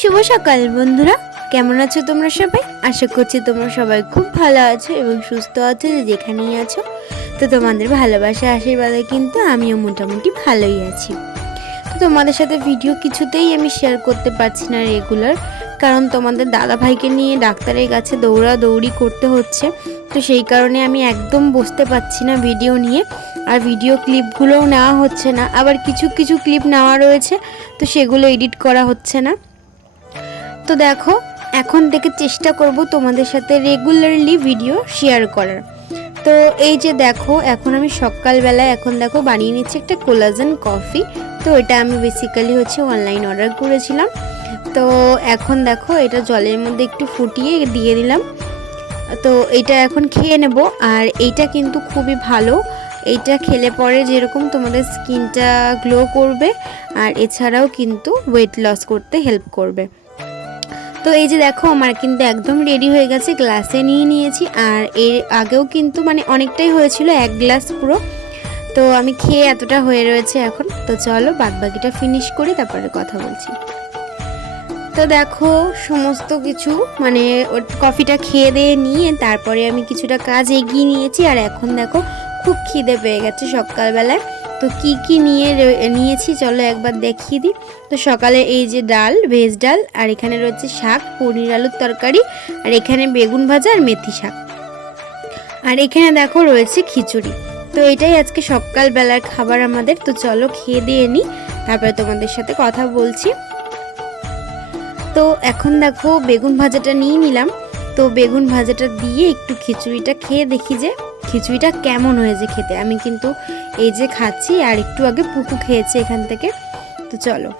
শুভ সকাল বন্ধুরা, কেমন আছো তোমরা সবাই? আশা করছি তোমরা সবাই খুব ভালো আছো এবং সুস্থ আছো, যে যেখানেই আছো। তো তোমাদের ভালোবাসা আশীর্বাদে কিন্তু আমিও মোটামুটি ভালোই আছি। তো তোমাদের সাথে ভিডিও কিছুতেই আমি শেয়ার করতে পারছি না রেগুলার, কারণ তোমাদের দাদা ভাইকে নিয়ে ডাক্তারের কাছে দৌড়াদৌড়ি করতে হচ্ছে। তো সেই কারণে আমি একদম বসতে পারছি না ভিডিও নিয়ে, আর ভিডিও ক্লিপগুলোও নেওয়া হচ্ছে না। আবার কিছু কিছু ক্লিপ নেওয়া রয়েছে, তো সেগুলো এডিট করা হচ্ছে না। তো দেখো, এখন থেকে চেষ্টা করব তোমাদের সাথে রেগুলারলি ভিডিও শেয়ার করার। তো এই যে দেখো, এখন আমি সকালবেলা দেখো বানিয়ে নিচ্ছি একটা কোলাজেন কফি। তো এটা আমি বেসিক্যালি অনলাইন অর্ডার করেছিলাম। তো এখন দেখো, এটা জলের মধ্যে একটু ফুটিয়ে দিয়ে দিলাম। তো এটা এখন খেয়ে নেব। আর এইটা কিন্তু খুবই ভালো, এইটা খেলে পরে যেরকম তোমাদের স্কিনটা গ্লো করবে, আর এছাড়াও কিন্তু ওয়েট লস করতে হেল্প করবে। তো এই যে দেখো, আমার কিন্তু একদম রেডি হয়ে গেছে, গ্লাসে নিয়ে নিয়েছি। আর এর আগেও কিন্তু অনেকটাই হয়েছিল, 1 গ্লাস পুরো। তো আমি খেয়ে এতটা হয়ে রয়েছে এখন। তো চলো বাদবাকিটা ফিনিশ করি, তারপরে কথা বলছি। তো দেখো, সমস্ত কিছু কফিটা খেয়ে দিয়ে নিয়ে তারপরে আমি কিছুটা কাজ এগিয়ে নিয়েছি। আর এখন দেখো, খুব খিদে পেয়ে গেছে সকালবেলায়। তো কি কি নিয়েছি চলো একবার দেখিয়ে দিই। তো সকালে এই যে ডাল, ভেজ ডাল, আর এখানে রয়েছে শাক, পনির আলুর তরকারি, আর এখানে বেগুন ভাজা আর মেথি শাক, আর এখানে দেখো রয়েছে খিচুড়ি। তো এটাই আজকে সকালবেলার খাবার আমাদের। তো চলো খেয়ে দিয়ে নিই, তারপরে তোমাদের সাথে কথা বলছি। তো এখন দেখো, বেগুন ভাজাটা নিয়ে নিলাম। তো বেগুন ভাজাটা দিয়ে একটু খিচুড়িটা খেয়ে দেখি যে খিচুড়িটা কেমন হয়েছে খেতে। আমি কিন্তু এই যে খাচ্ছি, আর একটু আগে পুকু খেয়েছে এখান থেকে। তো চলো,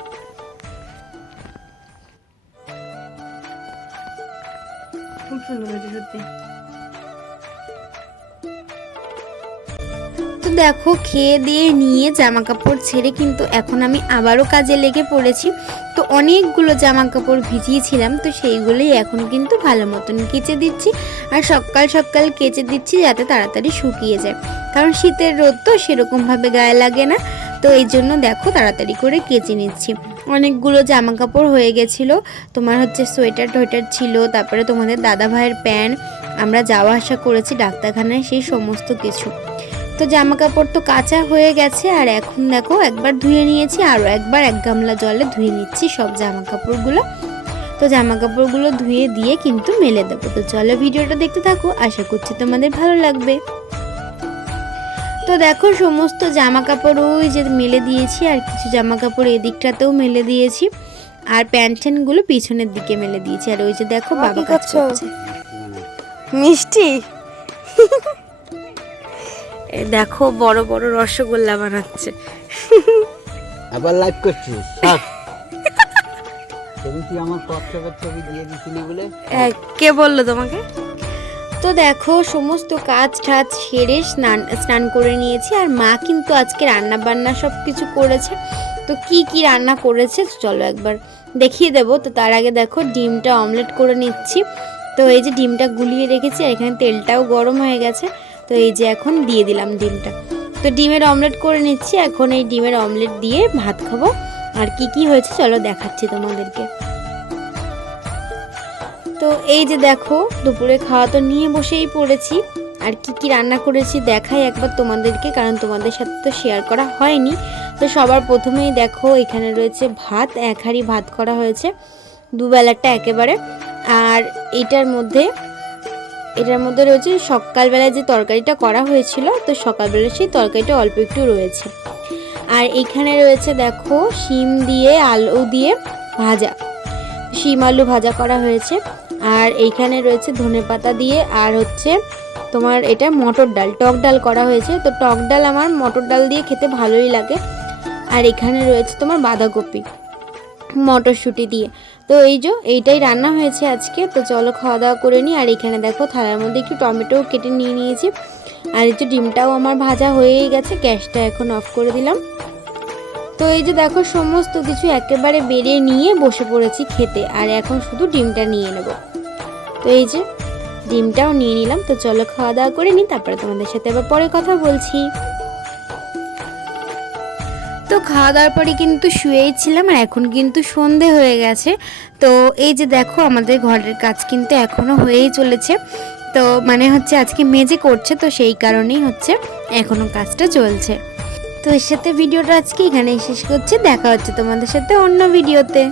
খুব সুন্দর হয়েছে সত্যি। তো দেখো, খেয়ে দিয়ে নিয়ে জামা কাপড় ছেড়ে কিন্তু এখন আমি আবারও কাজে লেগে পড়েছি। তো অনেকগুলো জামা কাপড় ভিজিয়েছিলাম, তো সেইগুলোই এখন কিন্তু ভালো মতন কেচে দিচ্ছি। আর সকাল সকাল কেচে দিচ্ছি যাতে তাড়াতাড়ি শুকিয়ে যায়, কারণ শীতের রোদ তো সেরকমভাবে গায়ে লাগে না। তো এই জন্য দেখো তাড়াতাড়ি করে কেচে নিচ্ছি। অনেকগুলো জামা কাপড় হয়ে গেছিলো, তোমার সোয়েটার টোয়েটার ছিল, তারপরে তোমাদের দাদা ভাইয়ের প্যান্ট, আমরা যাওয়া আসা করেছি ডাক্তারখানায়, সেই সমস্ত কিছু। তো জামা কাপড় তো কাঁচা হয়ে গেছে, আর এখন দেখো একবার ধুয়ে নিয়েছি, আরও একবার 1 গামলা জলে ধুয়ে নিচ্ছি সব জামা কাপড়গুলো। তো জামা কাপড়গুলো ধুয়ে দিয়ে কিন্তু মেলে দেবো। তো চলো ভিডিওটা দেখতে থাকো, আশা করছি তোমাদের ভালো লাগবে। তো দেখো, সমস্ত জামা কাপড় ওই যে মেলে দিয়েছি, আর কিছু জামা কাপড় এদিকটাতেও মেলে দিয়েছি, আর প্যান্ট ট্যান্টগুলো পিছনের দিকে মেলে দিয়েছি। আর ওই যে দেখো, বাবা কাজ করছে। মিষ্টি দেখো, বড় বড় রসগোল্লা বানাচ্ছে। আবার লাইভ করছিস? তুমি কি আমার কচ্ছপের ছবি দিয়ে দিছিলি বলে? কে বললো তোমাকে? তো দেখো, সমস্ত কাজ টাজ সেরে স্নান করে নিয়েছি। আর মা কিন্তু আজকে রান্না বান্না সব কিছু করেছে। তো কি কি রান্না করেছে চলো একবার দেখিয়ে দেবো। তো তার আগে দেখো, ডিমটা অমলেট করে নিচ্ছি। তো এই যে ডিমটা গুলিয়ে রেখেছি, আর এখানে তেলটাও গরম হয়ে গেছে। তো এই যে এখন দিয়ে দিলাম ডিমটা। তো ডিমের অমলেট করে নিচ্ছি। এখন এই ডিমের অমলেট দিয়ে ভাত খাবো। আর কি কি হয়েছে চলো দেখাচ্ছি তোমাদেরকে। তো এই যে দেখো, দুপুরে খাওয়া তো নিয়ে বসেই পড়েছি। আর কি কি রান্না করেছি দেখাই একবার তোমাদেরকে, কারণ তোমাদের সাথে তো শেয়ার করা হয়নি। তো সবার প্রথমেই দেখো, এখানে রয়েছে ভাত, 1 হাঁড়ি ভাত করা হয়েছে, দুবেলাটা একেবারে। আর এটার মধ্যে রয়েছে সকালবেলায় যে তরকারিটা করা হয়েছিল, তো সকালবেলা সেই তরকারিটা অল্প একটু রয়েছে। আর এখানে রয়েছে দেখো, শিম দিয়ে আলু দিয়ে ভাজা, শিম আলু ভাজা করা হয়েছে। আর এইখানে রয়েছে ধনেপাতা দিয়ে, আর তোমার এটা মটর ডাল, টক ডাল করা হয়েছে। তো টক ডাল আমার মটর ডাল দিয়ে খেতে ভালোই লাগে। আর এখানে রয়েছে তোমার বাঁধাকপি মটরশুঁটি দিয়ে। তো এইটাই রান্না হয়েছে আজকে। তো চলো খাওয়া দাওয়া করে নিই। আর এখানে দেখো, থালার মধ্যে একটু টমেটোও কেটে নিয়ে নিয়েছি। আর এই যে ডিমটাও আমার ভাজা হয়েই গেছে, গ্যাসটা এখন অফ করে দিলাম। তো এই যে দেখো, সমস্ত কিছু একেবারে বেড়ে নিয়ে বসে পড়েছি খেতে। আর এখন শুধু ডিমটা নিয়ে নেব। তো এই যে ডিমটাও নিয়ে নিলাম। তো চলো খাওয়া দাওয়া করে নিই, তারপরে তোমাদের সাথে আবার পরে কথা বলছি। তো খাওয়া দাওয়ার পরে কিন্তু শুয়েই ছিলাম, আর এখন কিন্তু সন্ধে হয়ে গেছে। তো এই যে দেখো আমাদের ঘরের কাজ কিন্তু এখনও হয়েই চলেছে। তো মানে হচ্ছে আজকে মেজে করছে, তো সেই কারণেই হচ্ছে এখনও কাজটা চলছে। তো এর সাথে ভিডিওটা আজকে এখানেই শেষ করছি, দেখা হচ্ছে তোমাদের সাথে অন্য ভিডিওতে।